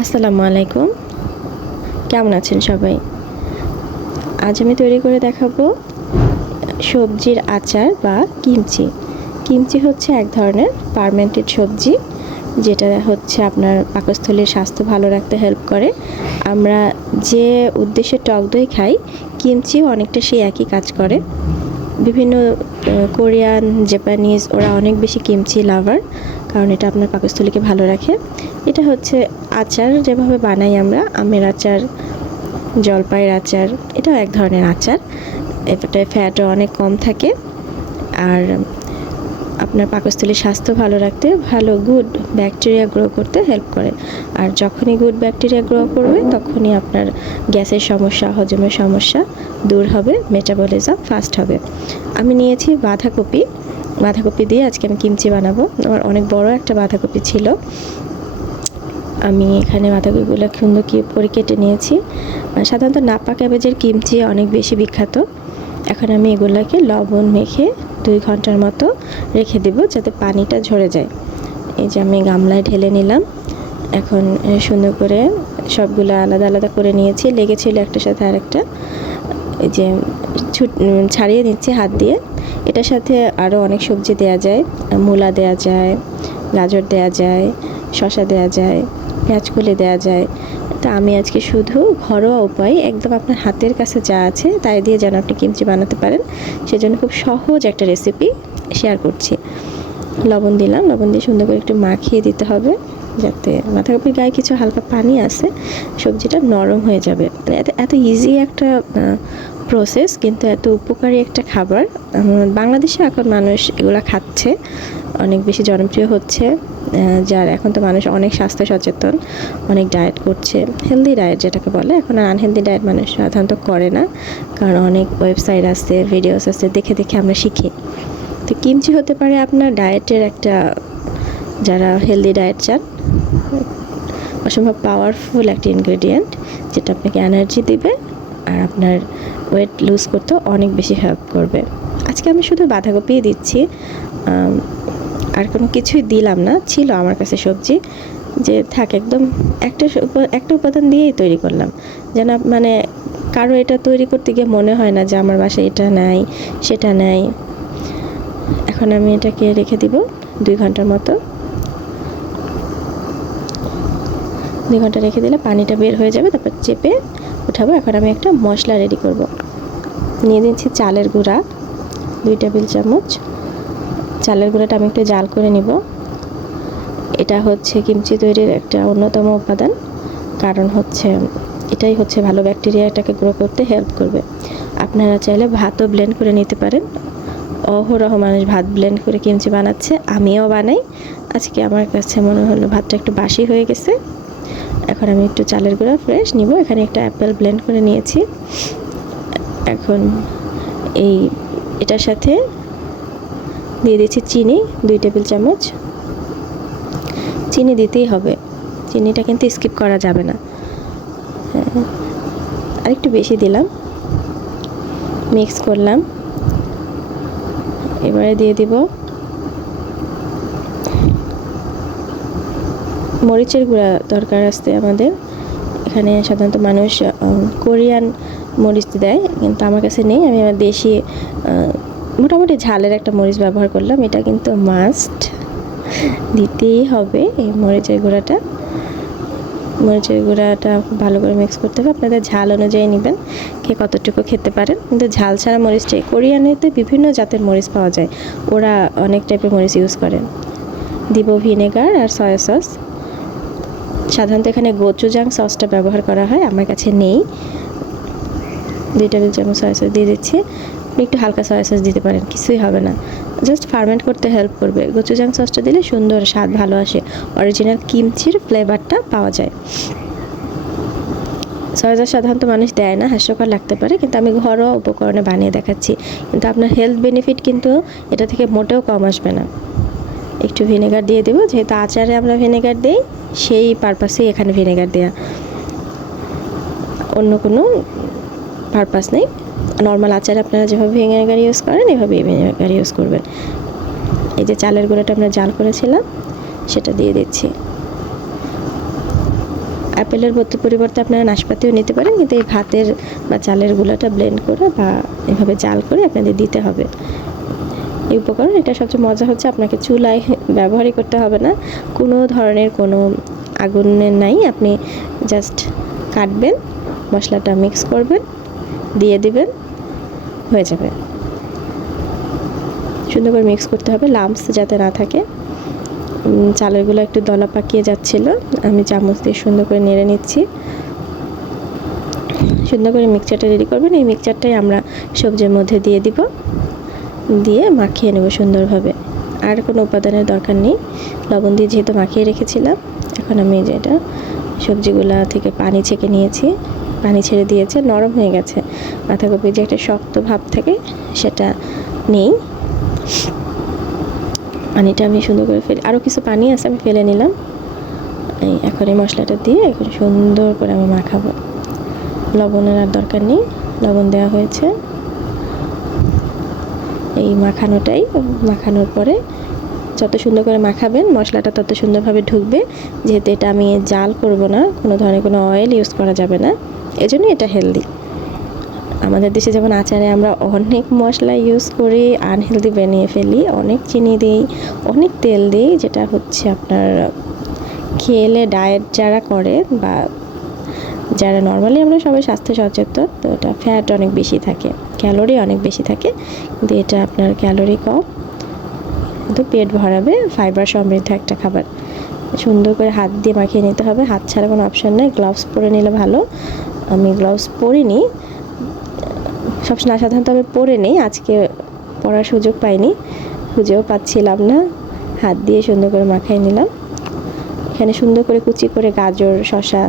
আসসালামু আলাইকুম। কেমন আছেন সবাই? আজ আমি তৈরি করে দেখাবো সবজির আচার বা কিমচি। কিমচি হচ্ছে এক ধরনের ফার্মেন্টেড সবজি, যেটা হচ্ছে আপনার পাকস্থলীর স্বাস্থ্য ভালো রাখতে হেল্প করে। আমরা যে উদ্দেশ্যে টক দই খাই, কিমচিও অনেকটা সেই একই কাজ করে। বিভিন্ন কোরিয়ান, জাপানিজ ওরা অনেক বেশি কিমচি লাভার, কারণ এটা আপনার পাকস্থলীকে ভালো রাখে। এটা হচ্ছে আচার যেভাবে বানাই আমরা, আমের আচার, জলপাইয়ের আচার, এটাও এক ধরনের আচার। এটায় ফ্যাটও অনেক কম থাকে, আর আপনার পাকস্থলীর স্বাস্থ্য ভালো রাখতে, ভালো গুড ব্যাকটেরিয়া গ্রো করতে হেল্প করে। আর যখনই গুড ব্যাকটেরিয়া গ্রো করবে, তখনই আপনার গ্যাসের সমস্যা, হজমের সমস্যা দূর হবে, মেটাবলিজম ফাস্ট হবে। আমি নিয়েছি বাঁধাকপি দিয়ে আজকে আমি কিমচি বানাবো। আমার অনেক বড় একটা বাঁধাকপি ছিল। আমি এখানে বাঁধাকপিগুলো সুন্দর করে কেটে নিয়েছি। সাধারণত নাপা ক্যাবেজের কিমচি অনেক বেশি বিখ্যাত। এখন আমি এগুলোকে লবণ মেখে 2 ঘন্টার মতো রেখে দেব, যাতে পানিটা ঝরে যায়। এই যে আমি গামলায় ঢেলে নিলাম। এখন সুন্দর করে সবগুলো আলাদা আলাদা করে নিয়েছি, লেগেছিল একটার সাথে আরেকটা। এই যে ছাড়িয়ে নিচ্ছি হাত দিয়ে। এটার সাথে আরও অনেক সবজি দেওয়া যায়, মূলা দেওয়া যায়, গাজর দেওয়া যায়, শসা দেওয়া যায়, পেঁয়াজকলি দেওয়া যায়। তো আমি আজকে শুধু ঘরোয়া উপায়, একদম আপনার হাতের কাছে যা আছে তাই দিয়ে যেন আপনি কিমচি বানাতে পারেন, সেজন্য খুব সহজ একটা রেসিপি শেয়ার করছি। লবণ দিলাম, লবণ দিয়ে সুন্দর করে একটু মাখিয়ে দিতে হবে, যাতে বাঁধাকপির গায়ে কিছু হালকা পানি আছে, সবজিটা নরম হয়ে যাবে। এত ইজি একটা প্রসেস, কিন্তু এত উপকারী একটা খাবার। বাংলাদেশে এখন মানুষ এগুলো খাচ্ছে, অনেক বেশি জনপ্রিয় হচ্ছে। যার এখন তো মানুষ অনেক স্বাস্থ্য সচেতন, অনেক ডায়েট করছে, হেলদি ডায়েট যেটাকে বলে। এখন আর আনহেলদি ডায়েট মানুষ সাধারণত করে না, কারণ অনেক ওয়েবসাইট আছে, ভিডিওস আছে, দেখে দেখে আমরা শিখি। তো কিমচি হতে পারে আপনার ডায়েটের একটা, যারা হেলদি ডায়েট চান, অসম্ভব পাওয়ারফুল একটা ইনগ্রেডিয়েন্ট, যেটা আপনাকে এনার্জি দিবে আর আপনার ওয়েট লুজ করতেও অনেক বেশি হেল্প করবে। আজকে আমি শুধু বাঁধাকপিই দিচ্ছি, আর কোনো কিছুই দিলাম না। ছিল আমার কাছে সবজি, যে থাক একদম একটা উপাদান দিয়েই তৈরি করলাম, যেন মানে কারো এটা তৈরি করতে গিয়ে মনে হয় না যে আমার বাসায় এটা নাই সেটা নাই। এখন আমি এটাকে রেখে দিব 2 ঘন্টার মতো। 2 ঘন্টা রেখে দিলে পানিটা বের হয়ে যাবে, তারপর চেপে উঠাবো। এখন আমি একটা মশলা রেডি করব। নিয়ে দিচ্ছি চালের গুঁড়া 2 টেবিল চামচ। চালের গুঁড়াটা আমি একটু জাল করে নিব। এটা হচ্ছে কিমচি তৈরির একটা অন্যতম উপাদান, কারণ হচ্ছে এটাই হচ্ছে ভালো ব্যাকটেরিয়াটাকে গ্রো করতে হেল্প করবে। আপনারা চাইলে ভাতও ব্লেন্ড করে নিতে পারেন। অহরহ মানুষ ভাত ব্লেন্ড করে কিমচি বানাচ্ছে, আমিও বানাই। আজকে আমার কাছে মনে হলো ভাতটা একটু বাসি হয়ে গেছে। এখন আমি একটু চালের গুঁড়া ফ্রেশ নিব। এখানে একটা অ্যাপেল ব্লেন্ড করে নিয়েছি। এখন এটার সাথে দিয়ে দিচ্ছি চিনি 2 টেবিল চামচ। চিনি দিতেই হবে, চিনিটা কিন্তু স্কিপ করা যাবে না। আর একটু বেশি দিলাম, মিক্স করলাম। এবারে দিয়ে দিব মরিচের গুঁড়া, দরকার আছে আমাদের এখানে। সাধারণত মানুষ কোরিয়ান মরিচ দেয়, কিন্তু আমার কাছে নেই। আমি আমার দেশি মোটামুটি ঝালের একটা মরিচ ব্যবহার করলাম। এটা কিন্তু মাস্ট দিতেই হবে, এই মরিচের গুঁড়াটা। মরিচের গুঁড়াটা খুব ভালো করে মিক্স করতে হবে। আপনাদের ঝাল অনুযায়ী নেবেন, কে কতটুকু খেতে পারেন। কিন্তু ঝাল ছাড়া মরিচটাই, কোরিয়ানেতে বিভিন্ন জাতের মরিচ পাওয়া যায়, ওরা অনেক টাইপের মরিচ ইউজ করেন। দিব ভিনেগার আর সয়া সস। সাধারণত এখানে গোচুজাং সসটা ব্যবহার করা হয়, আমার কাছে নেই। 2 টেবিল চামচ সয়া সস দিয়ে দিচ্ছি। আপনি একটু হালকা সয়া সস দিতে পারেন, কিছুই হবে না, জাস্ট ফার্মেন্ট করতে হেল্প করবে। গোচুজাং সসটা দিলে সুন্দর স্বাদ ভালো আসে, অরিজিনাল কিমচির ফ্লেভারটা পাওয়া যায়। সয়া সস সাধারণত মানুষ দেয় না, হাস্যকর লাগতে পারে, কিন্তু আমি ঘরোয়া উপকরণে বানিয়ে দেখাচ্ছি। কিন্তু আপনার হেলথ বেনিফিট কিন্তু এটা থেকে মোটেও কম আসবে না। একটু ভিনেগার দিয়ে দেবো, যেহেতু আচারে আমরা ভিনেগার দিই, সেই পারপাসেই এখানে ভিনেগার দেওয়া, অন্য কোনো পারপাস নেই। নর্মাল আচারে আপনারা যেভাবে ভিনেগার ইউজ করেন, এভাবেই ভিনেগার ইউজ করবেন। এই যে চালের গুঁড়াটা আমরা জাল করেছিলাম, সেটা দিয়ে দিচ্ছি। অ্যাপেলের পরিবর্তে আপনারা নাশপাতিও নিতে পারেন, কিন্তু এই ভাতের বা চালের গুঁড়াটা ব্লেন্ড করে বা এভাবে জাল করে আপনাদের দিতে হবে। এই উপকরণ, এটা সবচেয়ে মজা হচ্ছে আপনাকে চুলায় ব্যবহারই করতে হবে না, কোনো ধরনের কোনো আগুনের নাই। আপনি জাস্ট কাটবেন, মশলাটা মিক্স করবেন, দিয়ে দিবেন, হয়ে যাবে। সুন্দর করে মিক্স করতে হবে, লাম্পস যাতে না থাকে। চালেরগুলো একটু দলা পাকিয়ে যাচ্ছিল, আমি চামচ দিয়ে সুন্দর করে নেড়ে নিচ্ছি। সুন্দর করে মিক্সচারটা রেডি করবেন। এই মিক্সচারটাই আমরা সবজির মধ্যে দিয়ে দিব, দিয়ে মাখিয়ে নেব সুন্দরভাবে। আর কোনো উপাদানের দরকার নেই, লবণ দিয়ে যেহেতু মাখিয়ে রেখেছিলাম। এখন আমি যেটা সবজিগুলা থেকে পানি ছেঁকে নিয়েছি, পানি ছেড়ে দিয়েছে, নরম হয়ে গেছে। বাঁধাকপির যে একটা শক্ত ভাব থাকে সেটা নেই। পানিটা আমি সুন্দর করে আরও কিছু পানি আছে, আমি ফেলে নিলাম। এখন এই মশলাটা দিয়ে এখন সুন্দর করে আমি মাখাবো। লবণের আর দরকার নেই, লবণ দেওয়া হয়েছে। এই মাখানোর পরে যত সুন্দর করে মাখাবেন মশলাটা তত সুন্দরভাবে ঢুকবে। যেহেতু এটা আমি জাল করব না, কোনো ধরনের কোনো অয়েল ইউজ করা যাবে না, এজন্য এটা হেলদি। আমাদের দেশে যেমন আচারে আমরা অনেক মশলা ইউজ করি, আনহেলদি বানিয়ে ফেলি, অনেক চিনি দিই, অনেক তেল দিই, যেটা হচ্ছে আপনার খেলে ডায়েট যারা করে বা যারা নর্মালি আমরা সবাই স্বাস্থ্য সচেতন, তো এটা ফ্যাট অনেক বেশি থাকে, ক্যালোরি অনেক বেশি থাকে, কিন্তু এটা আপনার ক্যালোরি কম, কিন্তু পেট ভরাবে, ফাইবার সমৃদ্ধ একটা খাবার। সুন্দর করে হাত দিয়ে মাখিয়ে নিতে হবে, হাত ছাড়া কোনো অপশান নেই। গ্লাভস পরে নিলে ভালো, আমি গ্লাভস পরিনি, সবসময় সাধারণত আমি পরে নিই, আজকে পরার সুযোগ পাইনি, খুঁজেও পাচ্ছিলাম না। হাত দিয়ে সুন্দর করে মাখিয়ে নিলাম। এখানে সুন্দর করে কুচি করে গাজর, শসা,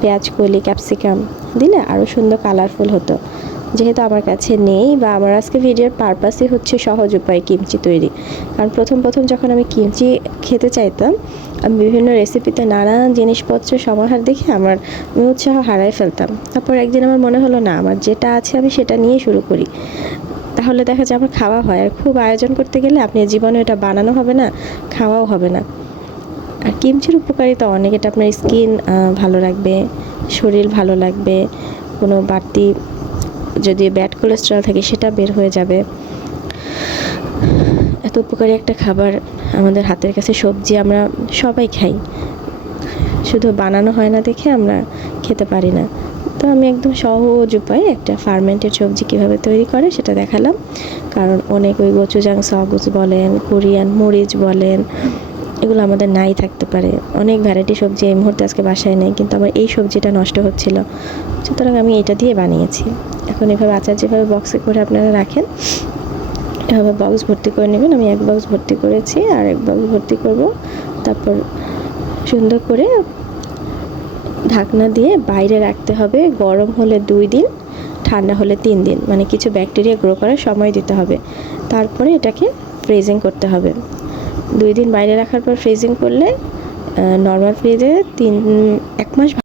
পেঁয়াজ কলি, ক্যাপসিকাম দিলে আরও সুন্দর কালারফুল হতো। যেহেতু আমার কাছে নেই, বা আমার আজকে ভিডিওর পারপাসই হচ্ছে সহজ উপায় কিমচি তৈরি। কারণ প্রথম যখন আমি কিমচি খেতে চাইতাম, আমি বিভিন্ন রেসিপিতে নানান জিনিসপত্র সমাহার দেখে আমি উৎসাহ হারাই ফেলতাম। তারপর একদিন আমার মনে হলো না, আমার যেটা আছে আমি সেটা নিয়ে শুরু করি, তাহলে দেখা যায় আমার খাওয়া হয়। আর খুব আয়োজন করতে গেলে আপনি জীবনে এটা বানানো হবে না, খাওয়াও হবে না। আর কিমচির উপকারিতা অনেক, এটা আপনার স্কিন ভালো রাখবে, শরীর ভালো লাগবে, কোনো বাড়তি যদি ব্যাড কোলেস্টেরল থাকে সেটা বের হয়ে যাবে। এত উপকারী একটা খাবার আমাদের হাতের কাছে, সবজি আমরা সবাই খাই, শুধু বানানো হয় না দেখে আমরা খেতে পারি না। তো আমি একদম সহজ উপায়ে একটা ফার্মেন্টেড সবজি কীভাবে তৈরি করে সেটা দেখালাম। কারণ অনেক ওই গোচুজাং সগুস বলেন, কোরিয়ান মরিচ বলেন, এগুলো আমাদের নাই থাকতে পারে। অনেক ভ্যারাইটি সবজি এই মুহূর্তে আজকে বাসায় নেই, কিন্তু আমার এই সবজিটা নষ্ট হচ্ছিল, সুতরাং আমি এটা দিয়ে বানিয়েছি। এখন এভাবে আচার যেভাবে বক্সে করে আপনারা রাখেন, এভাবে বক্স ভর্তি করে নেবেন। আমি এক বক্স ভর্তি করেছি, আর এক বক্স ভর্তি করব। তারপর সুন্দর করে ঢাকনা দিয়ে বাইরে রাখতে হবে, গরম হলে 2 দিন, ঠান্ডা হলে 3 দিন, মানে কিছু ব্যাকটেরিয়া গ্রো করার সময় দিতে হবে। তারপরে এটাকে ফ্রিজিং করতে হবে। 2 দিন বাইরে রাখার পর ফ্রিজিং করলে নর্মাল ফ্রিজে 1 মাস